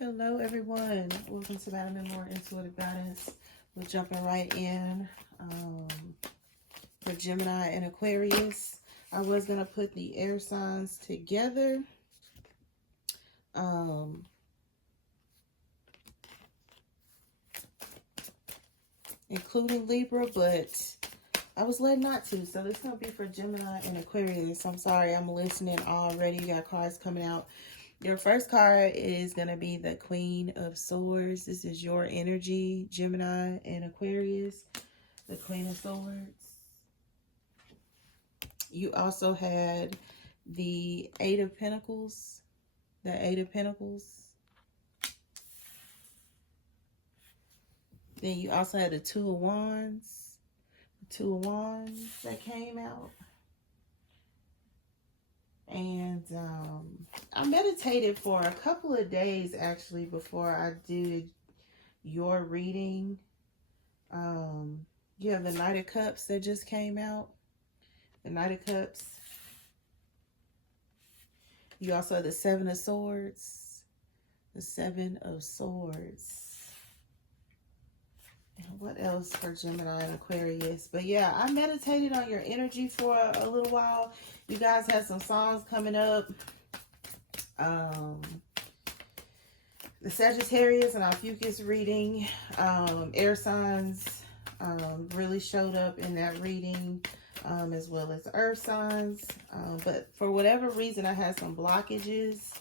Hello everyone, welcome to MadamMemoir Intuitive Guidance. We're jumping right in for Gemini and Aquarius. I was going to put the air signs together. Including Libra, but I was led not to. So this is going to be for Gemini and Aquarius. I'm sorry, I'm listening already. You got cards coming out. Your first card is going to be the Queen of Swords. This is your energy, Gemini and Aquarius. The Queen of Swords. You also had the Eight of Pentacles. The Eight of Pentacles. Then you also had the Two of Wands. The Two of Wands that came out. And I meditated for a couple of days actually before I did your reading. You have the Knight of Cups that just came out. The Knight of Cups. You also have the Seven of Swords. The Seven of Swords. And what else for Gemini and Aquarius? But yeah, I meditated on your energy for a little while. You guys have some songs coming up. The Sagittarius and Ophiuchus reading, air signs really showed up in that reading, as well as earth signs. But for whatever reason, I had some blockages.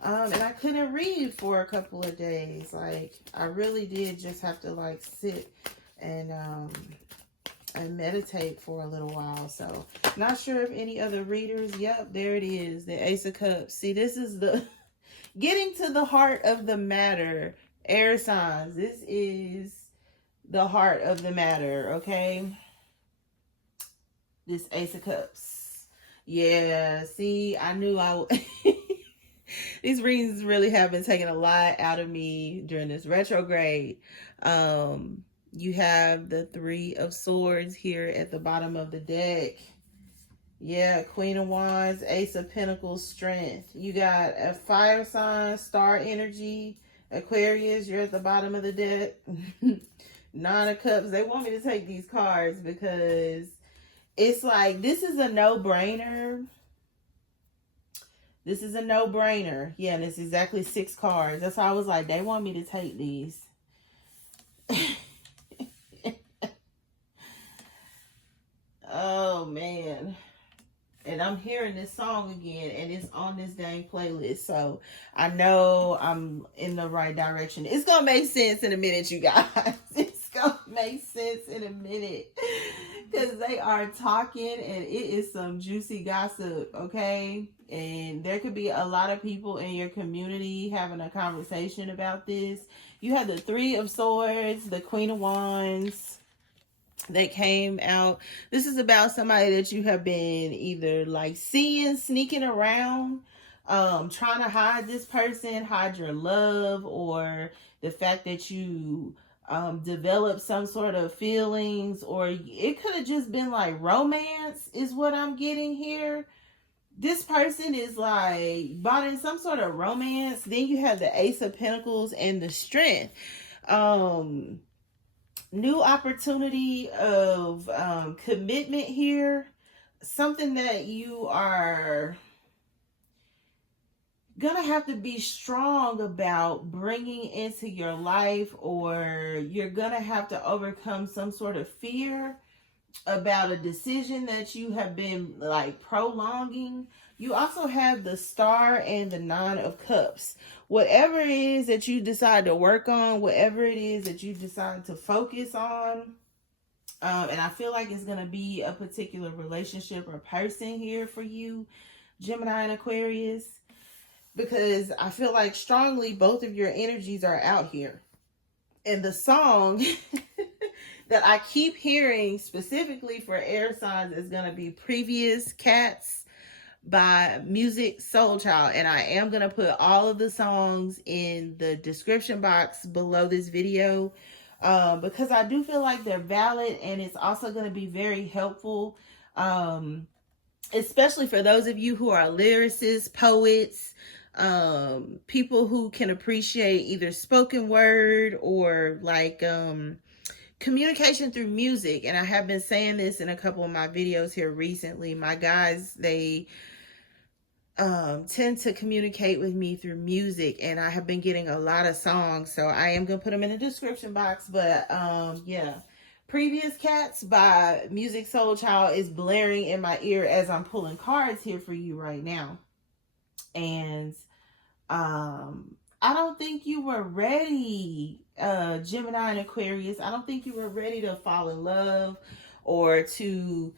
And I couldn't read for a couple of days. Like, I really did just have to, like, sit and meditate for a little while. So, not sure if any other readers. Yep, there it is. The Ace of Cups. See, this is the getting to the heart of the matter. Air signs. This is the heart of the matter, okay? This Ace of Cups. Yeah, see, I knew I would... These readings really have been taking a lot out of me during this retrograde. You have the Three of Swords here at the bottom of the deck. Yeah, Queen of Wands, Ace of Pentacles, Strength. You got a fire sign, star energy, Aquarius, you're at the bottom of the deck. Nine of Cups. They want me to take these cards because it's like, this is a no-brainer. This is a no-brainer. Yeah, and it's exactly 6 cards. That's why I was like, they want me to take these. Oh, man. And I'm hearing this song again, and it's on this dang playlist. So I know I'm in the right direction. It's going to make sense in a minute, you guys. It's going to make sense in a minute. Because they are talking, and it is some juicy gossip, okay? And there could be a lot of people in your community having a conversation about this. You have the Three of Swords, the Queen of Wands that came out. This is about somebody that you have been either like seeing sneaking around, trying to hide this person, hide your love, or the fact that you develop some sort of feelings, or it could have just been like romance is what I'm getting here. This person is like bought in some sort of romance. Then you have the Ace of Pentacles and the Strength. New opportunity of commitment here. Something that you are gonna have to be strong about bringing into your life, or you're gonna have to overcome some sort of fear about a decision that you have been like prolonging. You also have the Star and the Nine of Cups. Whatever it is that you decide to work on, whatever it is that you decide to focus on, and I feel like it's going to be a particular relationship or person here for you, Gemini and Aquarius, because I feel like strongly both of your energies are out here. And the song that I keep hearing specifically for air signs is going to be Previous Cats by Musiq Soulchild. And I am going to put all of the songs in the description box below this video, because I do feel like they're valid, and it's also going to be very helpful, especially for those of you who are lyricists, poets, people who can appreciate either spoken word or like communication through music. And I have been saying this in a couple of my videos here recently. My guys, they tend to communicate with me through music, and I have been getting a lot of songs, so I am gonna put them in the description box. But yeah, Previous Cats by Musiq Soulchild is blaring in my ear as I'm pulling cards here for you right now. And I don't think you were ready, Gemini and Aquarius. I don't think you were ready to fall in love or to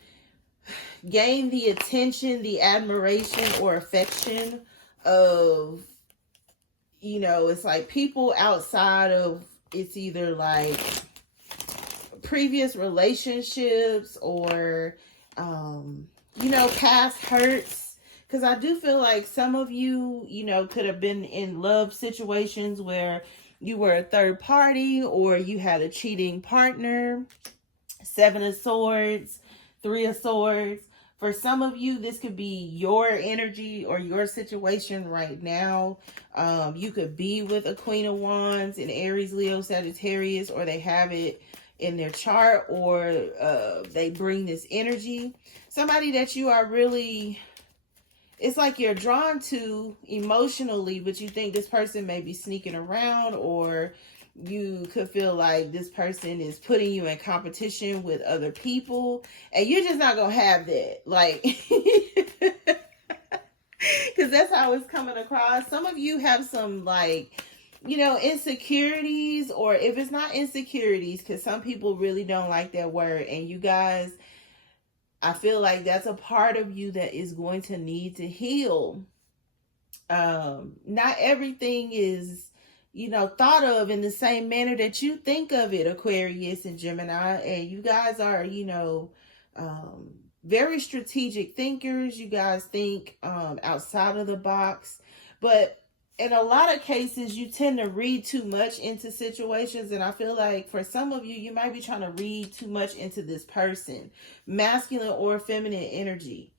gain the attention, the admiration or affection of, you know, it's like people outside of, it's either like previous relationships or, you know, past hurts. Because I do feel like some of you, you know, could have been in love situations where you were a third party or you had a cheating partner. 7 of Swords, 3 of Swords. For some of you, this could be your energy or your situation right now. You could be with a Queen of Wands in Aries, Leo, Sagittarius, or they have it in their chart, or they bring this energy. Somebody that you are really, it's like you're drawn to emotionally, but you think this person may be sneaking around, or you could feel like this person is putting you in competition with other people, and you're just not gonna have that, like, because that's how it's coming across. Some of you have some, like, you know, insecurities, or if it's not insecurities, because some people really don't like that word, and you guys, I feel like that's a part of you that is going to need to heal. Not everything is, you know, thought of in the same manner that you think of it, Aquarius and Gemini. And you guys are, you know, very strategic thinkers. You guys think outside of the box. But in a lot of cases, you tend to read too much into situations. And I feel like for some of you, you might be trying to read too much into this person. Masculine or feminine energy.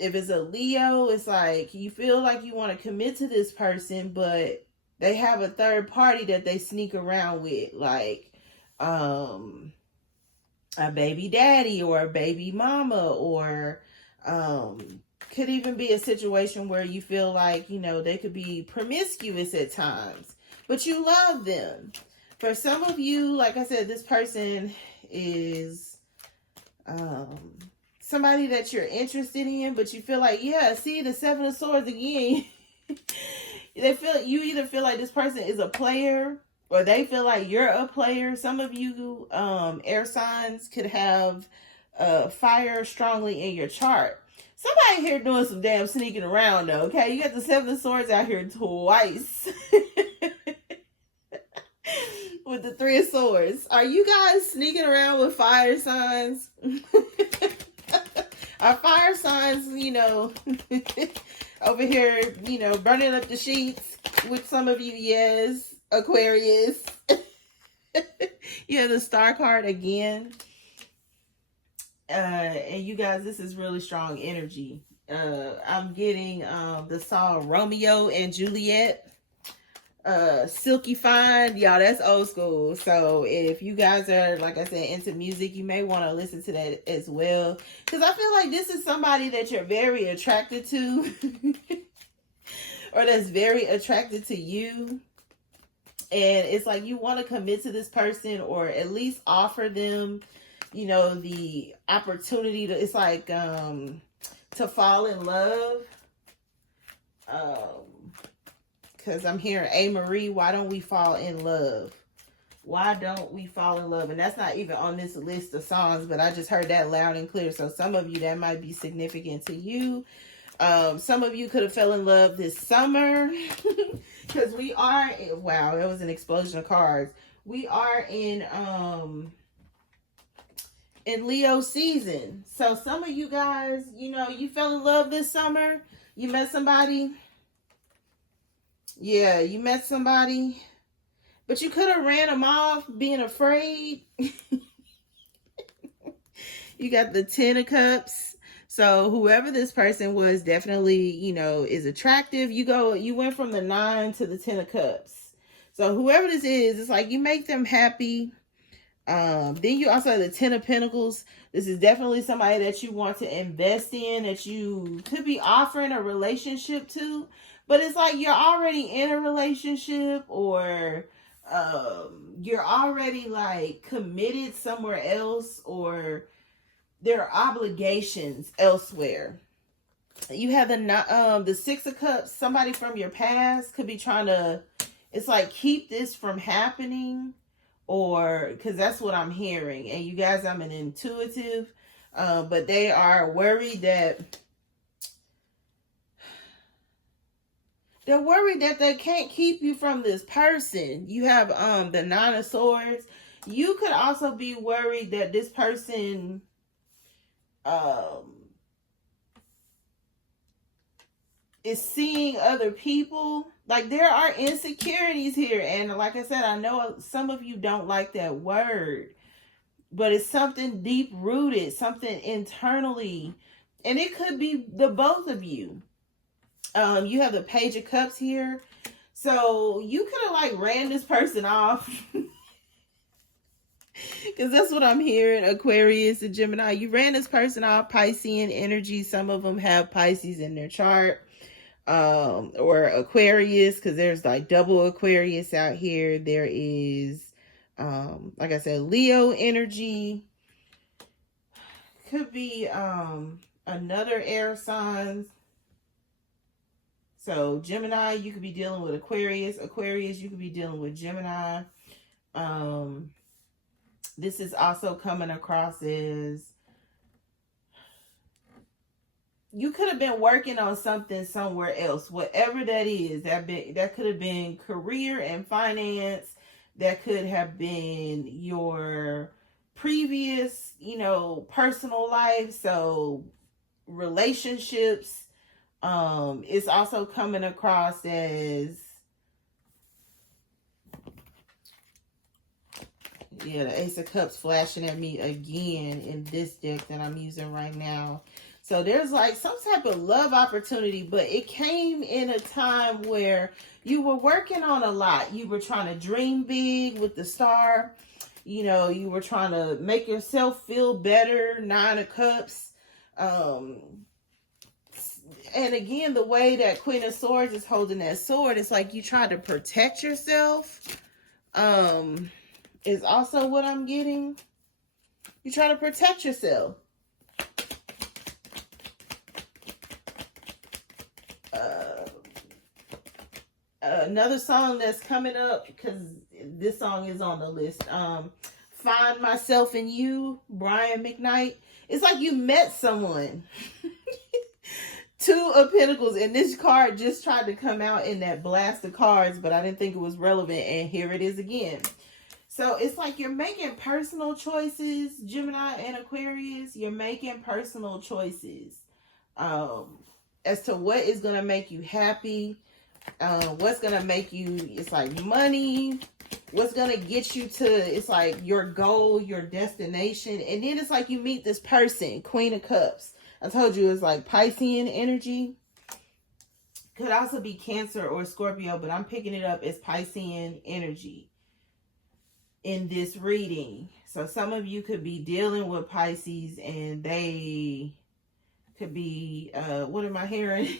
If it's a Leo, it's like you feel like you want to commit to this person, but they have a third party that they sneak around with, like a baby daddy or a baby mama, or could even be a situation where you feel like, you know, they could be promiscuous at times, but you love them. For some of you, like I said, this person is somebody that you're interested in, but you feel like, yeah, see the 7 of Swords again. You either feel like this person is a player, or they feel like you're a player. Some of you air signs could have fire strongly in your chart. Somebody here doing some damn sneaking around though, okay? You got the 7 of Swords out here twice. With the 3 of Swords. Are you guys sneaking around with fire signs? Are fire signs, you know, over here, you know, burning up the sheets with some of you? Yes, Aquarius. You have the Star card again. And you guys, this is really strong energy. I'm getting the song Romeo and Juliet. Sylky Fyne, y'all, that's old school. So if you guys are, like I said, into music, you may want to listen to that as well, because I feel like this is somebody that you're very attracted to or that's very attracted to you, and it's like you want to commit to this person, or at least offer them, you know, the opportunity to, it's like to fall in love. Because I'm hearing, Mariah, why don't we fall in love? Why don't we fall in love? And that's not even on this list of songs, but I just heard that loud and clear. So some of you, that might be significant to you. Some of you could have fell in love this summer. Because we are, wow, that was an explosion of cards. We are in Leo season. So some of you guys, you know, you fell in love this summer. You met somebody. Yeah, you met somebody, but you could have ran them off being afraid. You got the 10 of Cups. So whoever this person was definitely, you know, is attractive. You went from the 9 to the 10 of cups. So whoever this is, it's like you make them happy. Then you also have the 10 of pentacles. This is definitely somebody that you want to invest in, that you could be offering a relationship to, but it's like you're already in a relationship, or you're already like committed somewhere else, or there are obligations elsewhere. You have the 6 of cups. Somebody from your past could be trying to, it's like, keep this from happening, or because that's what I'm hearing. And you guys, I'm an intuitive, but they are worried that they can't keep you from this person. You have the 9 of swords. You could also be worried that this person is seeing other people. Like, there are insecurities here, and like I said, I know some of you don't like that word, but it's something deep rooted, something internally, and it could be the both of you. You have the Page of Cups here, so you could have like ran this person off. Because that's what I'm hearing, Aquarius and Gemini. You ran this person off, Piscean energy. Some of them have Pisces in their chart. Or Aquarius, because there's like double Aquarius out here. There is, like I said, Leo energy. Could be another air sign. So Gemini, you could be dealing with Aquarius. Aquarius, you could be dealing with Gemini. This is also coming across as you could have been working on something somewhere else, whatever that is. That could have been career and finance. That could have been your previous, you know, personal life. So relationships. It's also coming across as, yeah, the Ace of Cups flashing at me again in this deck that I'm using right now. So there's like some type of love opportunity, but it came in a time where you were working on a lot. You were trying to dream big with the star. You know, you were trying to make yourself feel better. 9 of Cups. And again, the way that Queen of Swords is holding that sword, it's like you try to protect yourself. Is also what I'm getting. You try to protect yourself. Another song that's coming up, because this song is on the list. Find Myself in You, Brian McKnight. It's like you met someone. 2 of Pentacles, and this card just tried to come out in that blast of cards, but I didn't think it was relevant, and here it is again. So it's like you're making personal choices, Gemini and Aquarius. You're making personal choices as to what is going to make you happy, what's going to make you, it's like money, what's going to get you to, it's like your goal, your destination. And then it's like you meet this person, Queen of Cups. I told you it's like Piscean energy. Could also be Cancer or Scorpio, but I'm picking it up as Piscean energy in this reading. So some of you could be dealing with Pisces, and they could be, what am I hearing?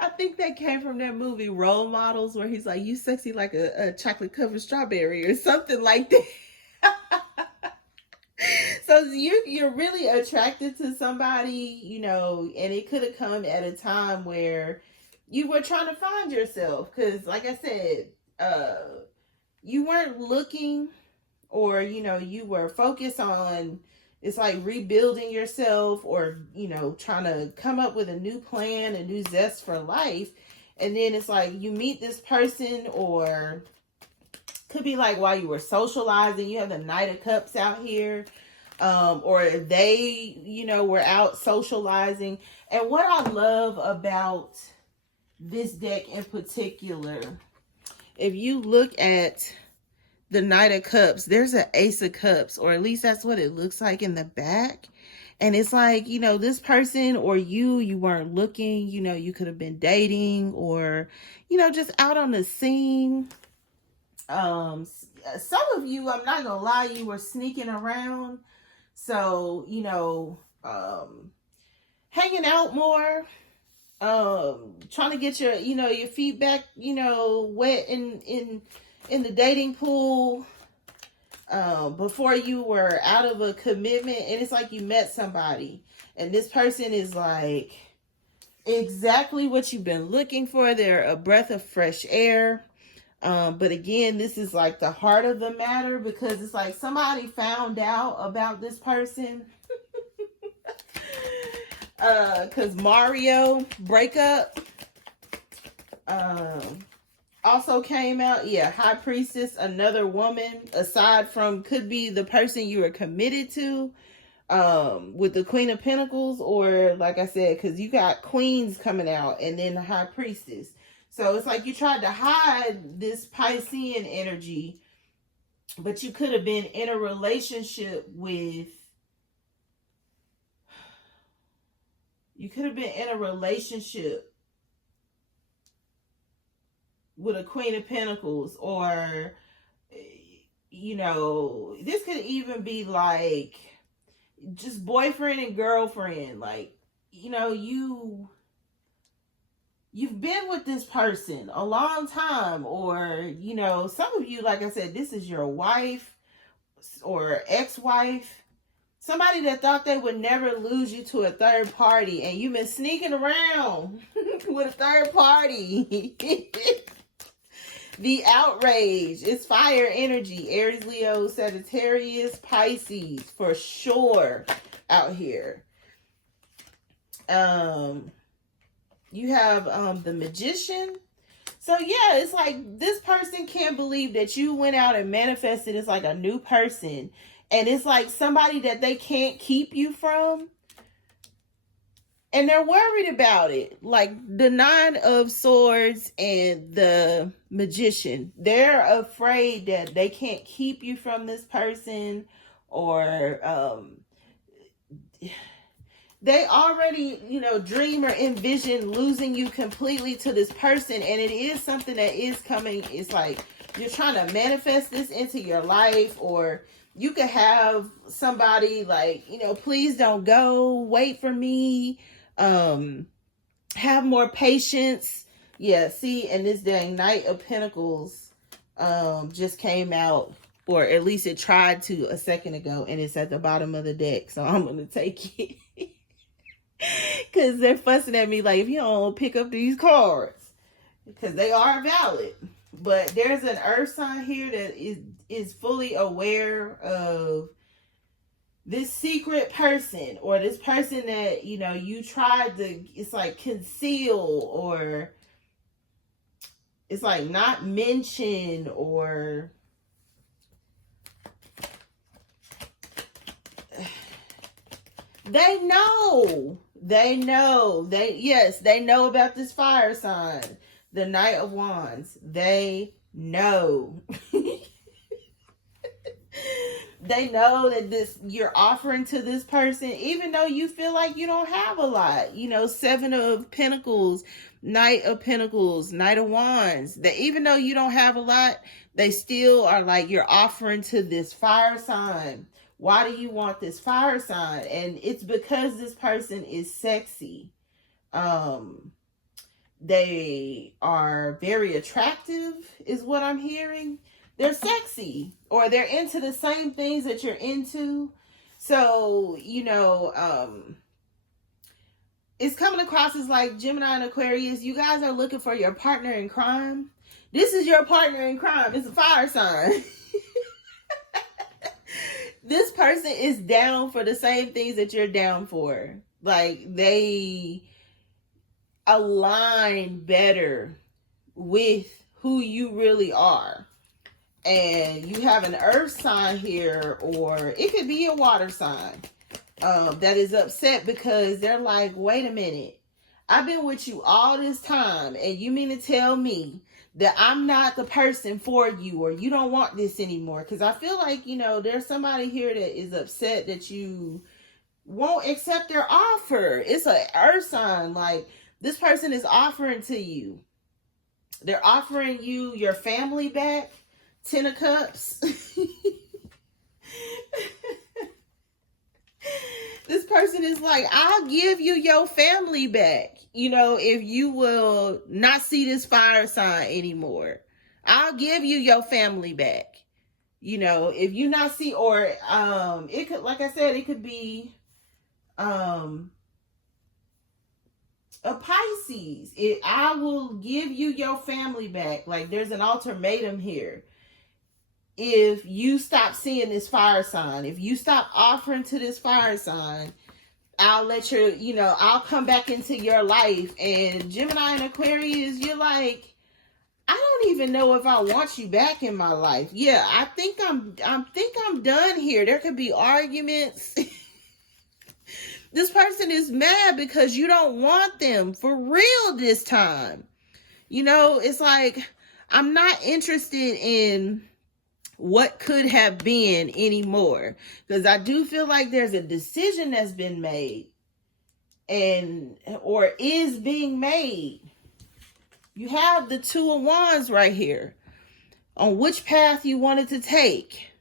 I think that came from that movie Role Models, where he's like, you sexy like a chocolate covered strawberry or something like that. So you're really attracted to somebody, you know, and it could have come at a time where you were trying to find yourself. Because like I said, you weren't looking, or, you know, you were focused on, it's like rebuilding yourself, or, you know, trying to come up with a new plan, a new zest for life. And then it's like you meet this person, or could be like while you were socializing, you have the Knight of Cups out here. Or they, you know, were out socializing. And what I love about this deck in particular, if you look at the Knight of Cups, there's an Ace of Cups, or at least that's what it looks like in the back. And it's like, you know, this person or you weren't looking, you know, you could have been dating or, you know, just out on the scene. Some of you, I'm not gonna lie, you were sneaking around. So, you know, hanging out more, trying to get your, you know, your feet back, you know, wet in the dating pool, before you were out of a commitment. And it's like you met somebody and this person is like exactly what you've been looking for. They're a breath of fresh air. But again, this is like the heart of the matter, because it's like somebody found out about this person. Cause Mario breakup also came out. Yeah, High Priestess, another woman aside from, could be the person you were committed to, with the Queen of Pentacles, or like I said, because you got Queens coming out and then the High Priestess. So it's like you tried to hide this Piscean energy, but you could have been in a relationship with, a Queen of Pentacles, or, you know, this could even be like just boyfriend and girlfriend. Like, you know, you've been with this person a long time, or, you know, some of you, like I said, this is your wife or ex-wife, somebody that thought they would never lose you to a third party, and you've been sneaking around with a third party. The outrage. It's fire energy. Aries, Leo, Sagittarius, Pisces, for sure out here. You have the Magician. So yeah, it's like this person can't believe that you went out and manifested as like a new person. And it's like somebody that they can't keep you from. And they're worried about it. Like the Nine of Swords and the Magician. They're afraid that they can't keep you from this person, or they already, you know, dream or envision losing you completely to this person. And it is something that is coming. It's like you're trying to manifest this into your life, or you could have somebody like, you know, please don't go, wait for me, have more patience. Yeah, see, and this dang Knight of Pentacles just came out, or at least it tried to a second ago, and it's at the bottom of the deck. So I'm going to take it. Because they're fussing at me like, if you don't pick up these cards, because they are valid. But there's an earth sign here that is fully aware of this secret person, or this person that, you know, you tried to, it's like conceal, or it's like not mention, or they know. Yes, they know about this fire sign. The Knight of Wands. They know. They know that this, you're offering to this person, even though you feel like you don't have a lot. You know, Seven of Pentacles, Knight of Pentacles, Knight of Wands. That even though you don't have a lot, they still are like, you're offering to this fire sign. Why do you want this fire sign? And it's because this person is sexy. They are very attractive, is what I'm hearing. They're sexy, or they're into the same things that you're into. So, you know, it's coming across as like Gemini and Aquarius, you guys are looking for your partner in crime. This is your partner in crime. It's a fire sign. This person is down for the same things that you're down for. Like, they align better with who you really are. And you have an earth sign here, or it could be a water sign, that is upset because they're like, wait a minute, I've been with you all this time, and you mean to tell me that I'm not the person for you, or you don't want this anymore? Because I feel like, you know, there's somebody here that is upset that you won't accept their offer. It's an earth sign. Like, this person is offering to you. They're offering you your family back. 10 of Cups. This person is like, I'll give you your family back, you know, if you will not see this fire sign anymore. I'll give you your family back. You know, if you not see, or it could, like I said, it could be a Pisces. I will give you your family back. Like, there's an ultimatum here. If you stop seeing this fire sign, if you stop offering to this fire sign, I'll let you, you know, I'll come back into your life. And Gemini and Aquarius, you're like, I don't even know if I want you back in my life. Yeah, I think I'm done here. There could be arguments. This person is mad because you don't want them for real this time. You know, it's like, I'm not interested in what could have been anymore, because I do feel like there's a decision that's been made or is being made. You have the Two of Wands right here on which path you wanted to take.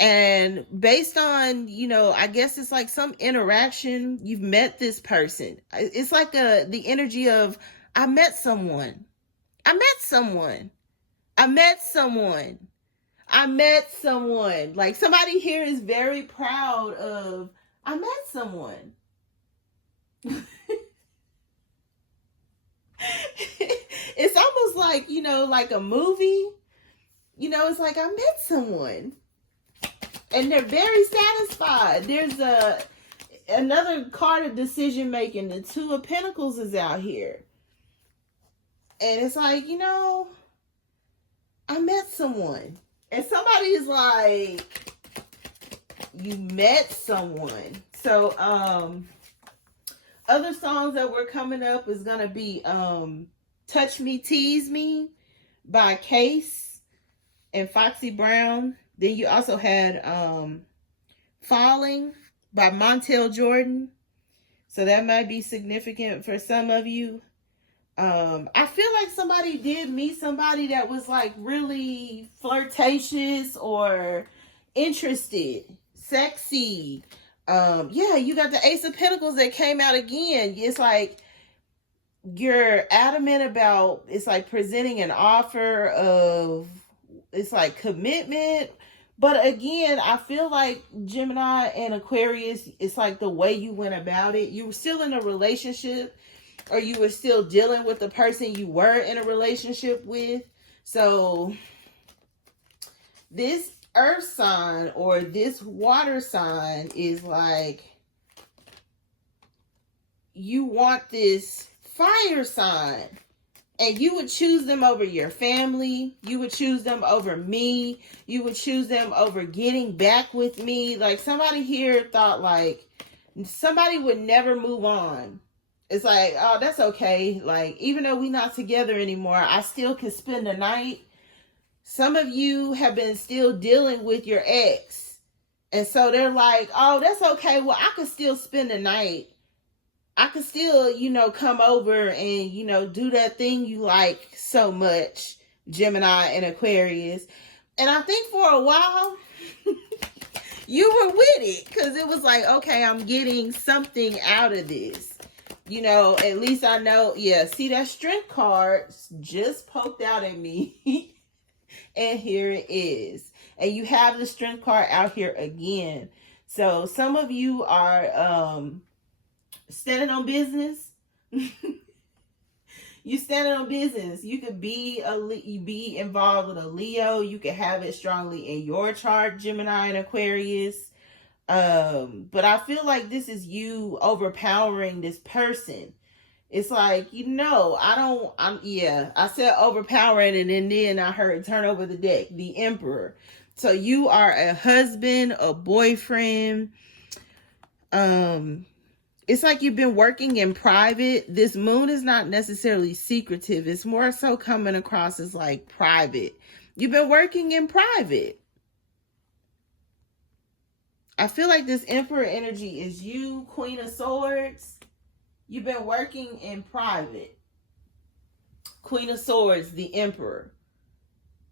And based on, you know, I guess it's like some interaction, you've met this person. It's like the energy of, I met someone. I met someone. I met someone. I met someone. Like, somebody here is very proud of, I met someone. It's almost like, you know, like a movie. You know, it's like, I met someone. And they're very satisfied. There's another card of decision making. The Two of Pentacles is out here. And it's like, you know, I met someone. And somebody is like, you met someone. So, other songs that were coming up is going to be Touch Me, Tease Me by Case and Foxy Brown. Then you also had Falling by Montell Jordan. So that might be significant for some of you. I feel like somebody did meet somebody that was like really flirtatious or interested, sexy. Yeah, you got the Ace of Pentacles that came out again. It's like you're adamant about, it's like presenting an offer of, it's like commitment. But again, I feel like Gemini and Aquarius, it's like the way you went about it. You were still in a relationship, or you were still dealing with the person you were in a relationship with. So this earth sign or this water sign is like, you want this fire sign, and you would choose them over your family. You would choose them over me. You would choose them over getting back with me. Like, somebody here thought like somebody would never move on. It's like, oh, that's okay. Like, even though we're not together anymore, I still can spend the night. Some of you have been still dealing with your ex. And so they're like, oh, that's okay. Well, I can still spend the night. I could still, you know, come over and, you know, do that thing you like so much, Gemini and Aquarius. And I think for a while, you were with it, because it was like, okay, I'm getting something out of this. You know, at least I know, yeah, see that Strength card just poked out at me. And here it is. And you have the Strength card out here again. So some of you are standing on business. You standing on business. You could be involved with a Leo. You could have it strongly in your chart, Gemini and Aquarius. But I feel like this is you overpowering this person. It's like, you know, I said overpowering, and then I heard turn over the deck, the Emperor. So you are a husband, a boyfriend, it's like you've been working in private. This moon is not necessarily secretive. It's more so coming across as like private. You've been working in private. I feel like this Emperor energy is you, Queen of Swords. You've been working in private. Queen of Swords, the Emperor.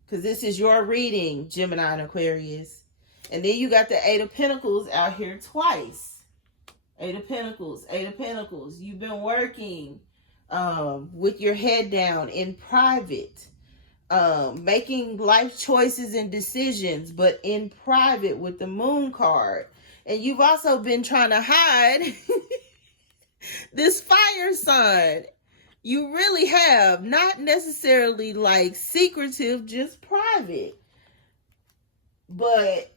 Because this is your reading, Gemini and Aquarius. And then you got the Eight of Pentacles out here twice. Eight of Pentacles, Eight of Pentacles. You've been working with your head down in private. Making life choices and decisions, but in private with the Moon card. And you've also been trying to hide this fire sign. You really have. Not necessarily like secretive, just private. But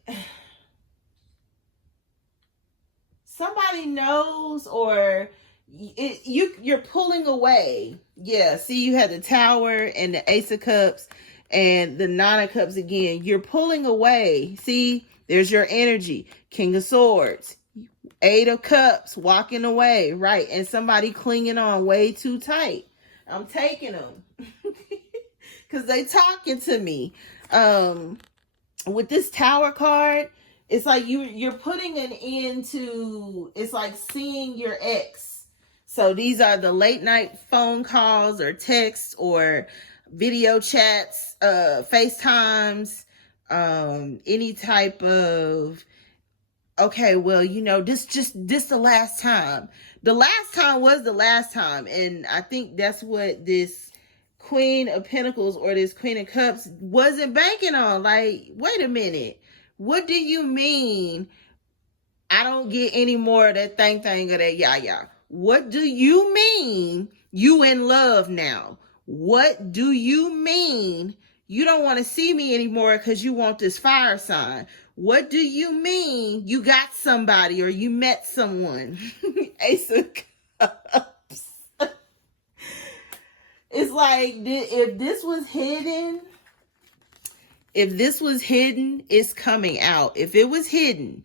somebody knows, or you're pulling away. Yeah, see, you had the Tower and the Ace of Cups and the Nine of Cups again. You're pulling away. See, there's your energy. King of Swords. Eight of Cups, walking away, right? And somebody clinging on way too tight. I'm taking them because they talking to me. With this Tower card, it's like you're putting an end to, it's like seeing your ex. So these are the late night phone calls or texts or video chats, FaceTimes, any type of, okay, well, you know, this the last time. The last time was the last time. And I think that's what this Queen of Pentacles or this Queen of Cups wasn't banking on. Like, wait a minute. What do you mean I don't get any more of that thing or that yah? What do you mean you in love now? What do you mean you don't want to see me anymore because you want this fire sign? What do you mean you got somebody or you met someone? Ace of Cups. It's like, if this was hidden, it's coming out. If it was hidden,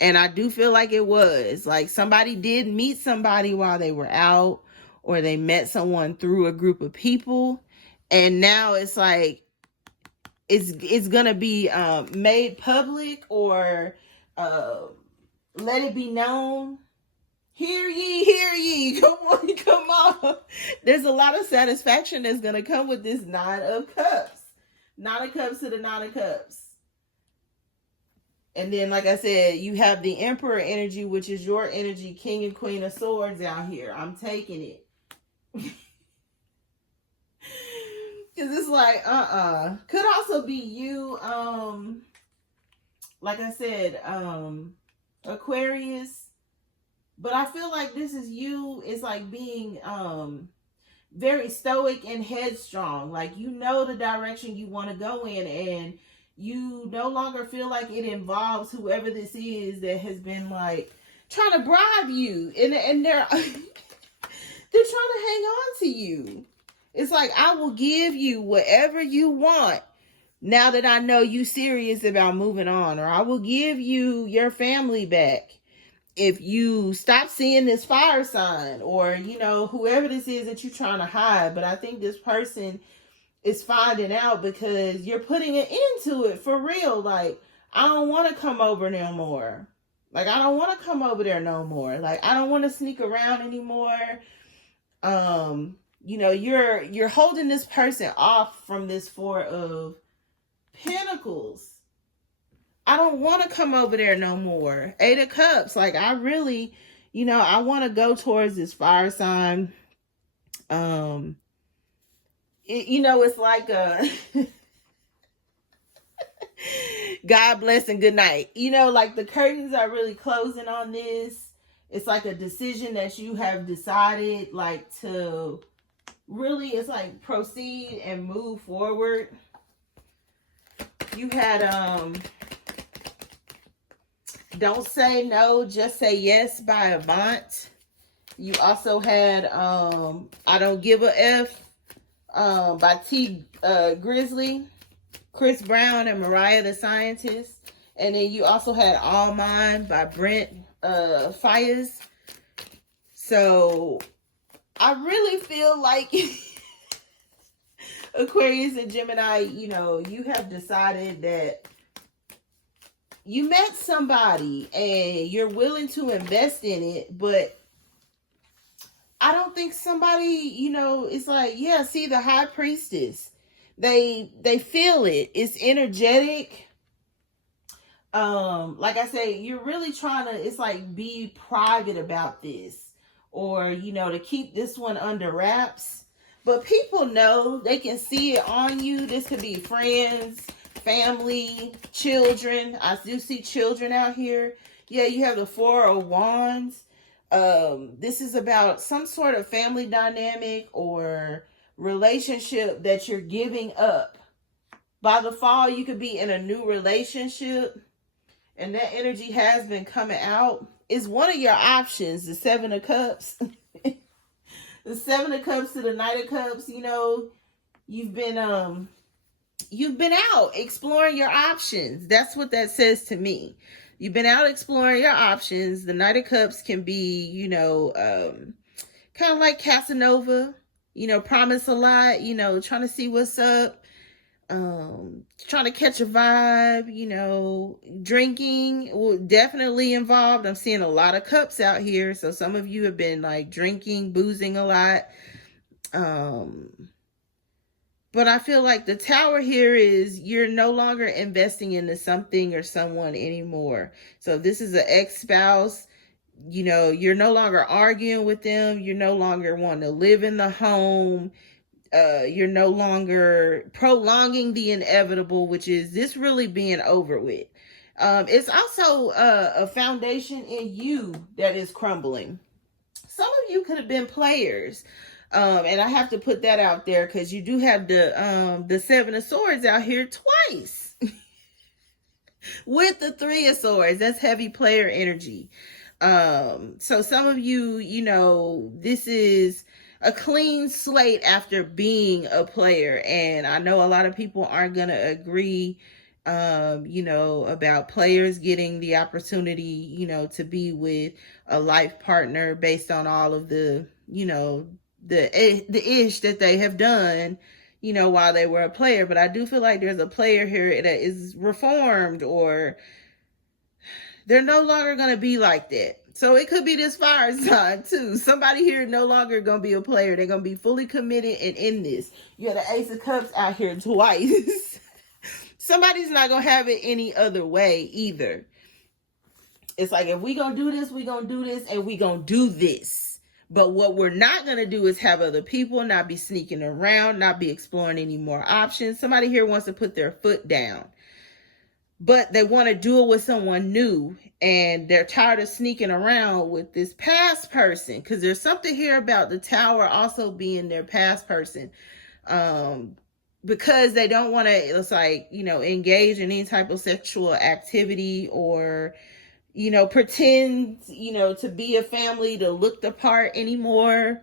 and I do feel like it was, like somebody did meet somebody while they were out, or they met someone through a group of people, and now it's like, it's gonna be made public, or let it be known. Hear ye, come on. There's a lot of satisfaction that's gonna come with this Nine of Cups. Nine of Cups to the Nine of Cups. And then, like I said, you have the Emperor energy, which is your energy, King and Queen of Swords out here. I'm taking it. Because it's like, Could also be you, like I said, Aquarius. But I feel like this is you. It's like being very stoic and headstrong. Like, you know the direction you want to go in, and you no longer feel like it involves whoever this is that has been like trying to bribe you, and they're they're trying to hang on to you. It's like, I will give you whatever you want now that I know you serious about moving on, or I will give you your family back if you stop seeing this fire sign, or, you know, whoever this is that you're trying to hide. But I think this person is finding out, because you're putting an end to it for real. Like, I don't want to come over no more. Like, I don't want to come over there no more. Like, I don't want to sneak around anymore. You know, you're holding this person off from this Four of Pentacles. I don't want to come over there no more. Eight of Cups. Like, I really, you know, I want to go towards this fire sign. You know, it's like God bless and good night. You know, like the curtains are really closing on this. It's like a decision that you have decided, like, to really, it's like proceed and move forward. You had Don't Say No, Just Say Yes by Avant. You also had I Don't Give a F by Grizzley, Chris Brown, and Mariah the Scientist. And then you also had All Mine by Brent, Faiyaz. So I really feel like Aquarius and Gemini, you know, you have decided that you met somebody and you're willing to invest in it, but I don't think somebody, you know, it's like, yeah, see the high priestess. They feel it. It's energetic. Like I say, you're really trying to, it's like, be private about this, or, you know, to keep this one under wraps. But people know, they can see it on you. This could be friends, family, children. I do see children out here. Yeah, you have the Four of Wands. This is about some sort of family dynamic or relationship that you're giving up. By the fall, you could be in a new relationship, and that energy has been coming out. It's one of your options, the Seven of Cups. The Seven of Cups to the Knight of Cups, you know, you've been out exploring your options. That's what that says to me. You've been out exploring your options. The Knight of Cups can be, you know, kind of like Casanova, you know, promise a lot, you know, trying to see what's up. Trying to catch a vibe, you know, drinking will definitely involved. I'm seeing a lot of cups out here. So some of you have been like drinking, boozing a lot. But I feel like the Tower here is you're no longer investing into something or someone anymore. So if this is an ex-spouse, you know, you're no longer arguing with them. You're no longer wanting to live in the home. You're no longer prolonging the inevitable, which is this really being over with. It's also a foundation in you that is crumbling. Some of you could have been players. And I have to put that out there because you do have the Seven of Swords out here twice. With the Three of Swords. That's heavy player energy. So some of you, you know, this is a clean slate after being a player. And I know a lot of people aren't going to agree, you know, about players getting the opportunity, you know, to be with a life partner based on all of the, you know, the ish that they have done, you know, while they were a player. But I do feel like there's a player here that is reformed, or they're no longer going to be like that. So it could be this fire sign too. Somebody here no longer going to be a player. They're going to be fully committed and in this. You have the Ace of Cups out here twice. Somebody's not going to have it any other way either. It's like, if we going to do this, we going to do this, and we going to do this. But what we're not going to do is have other people, not be sneaking around, not be exploring any more options. Somebody here wants to put their foot down, but they want to do it with someone new, and they're tired of sneaking around with this past person, because there's something here about the Tower also being their past person, because they don't want to, it's like, you know, engage in any type of sexual activity, or, you know, pretend, you know, to be a family, to look the part anymore.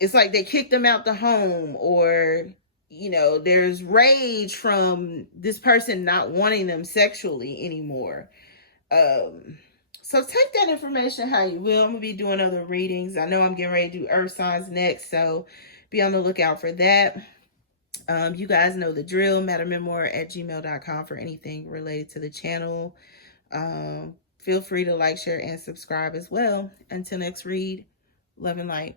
It's like they kicked them out the home, or, you know, there's rage from this person not wanting them sexually anymore. So take that information how you will. I'm gonna be doing other readings. I know I'm getting ready to do earth signs next, so be on the lookout for that. You guys know the drill. MadamMemoir@gmail.com for anything related to the channel. Feel free to like, share, and subscribe as well. Until next read, love and light.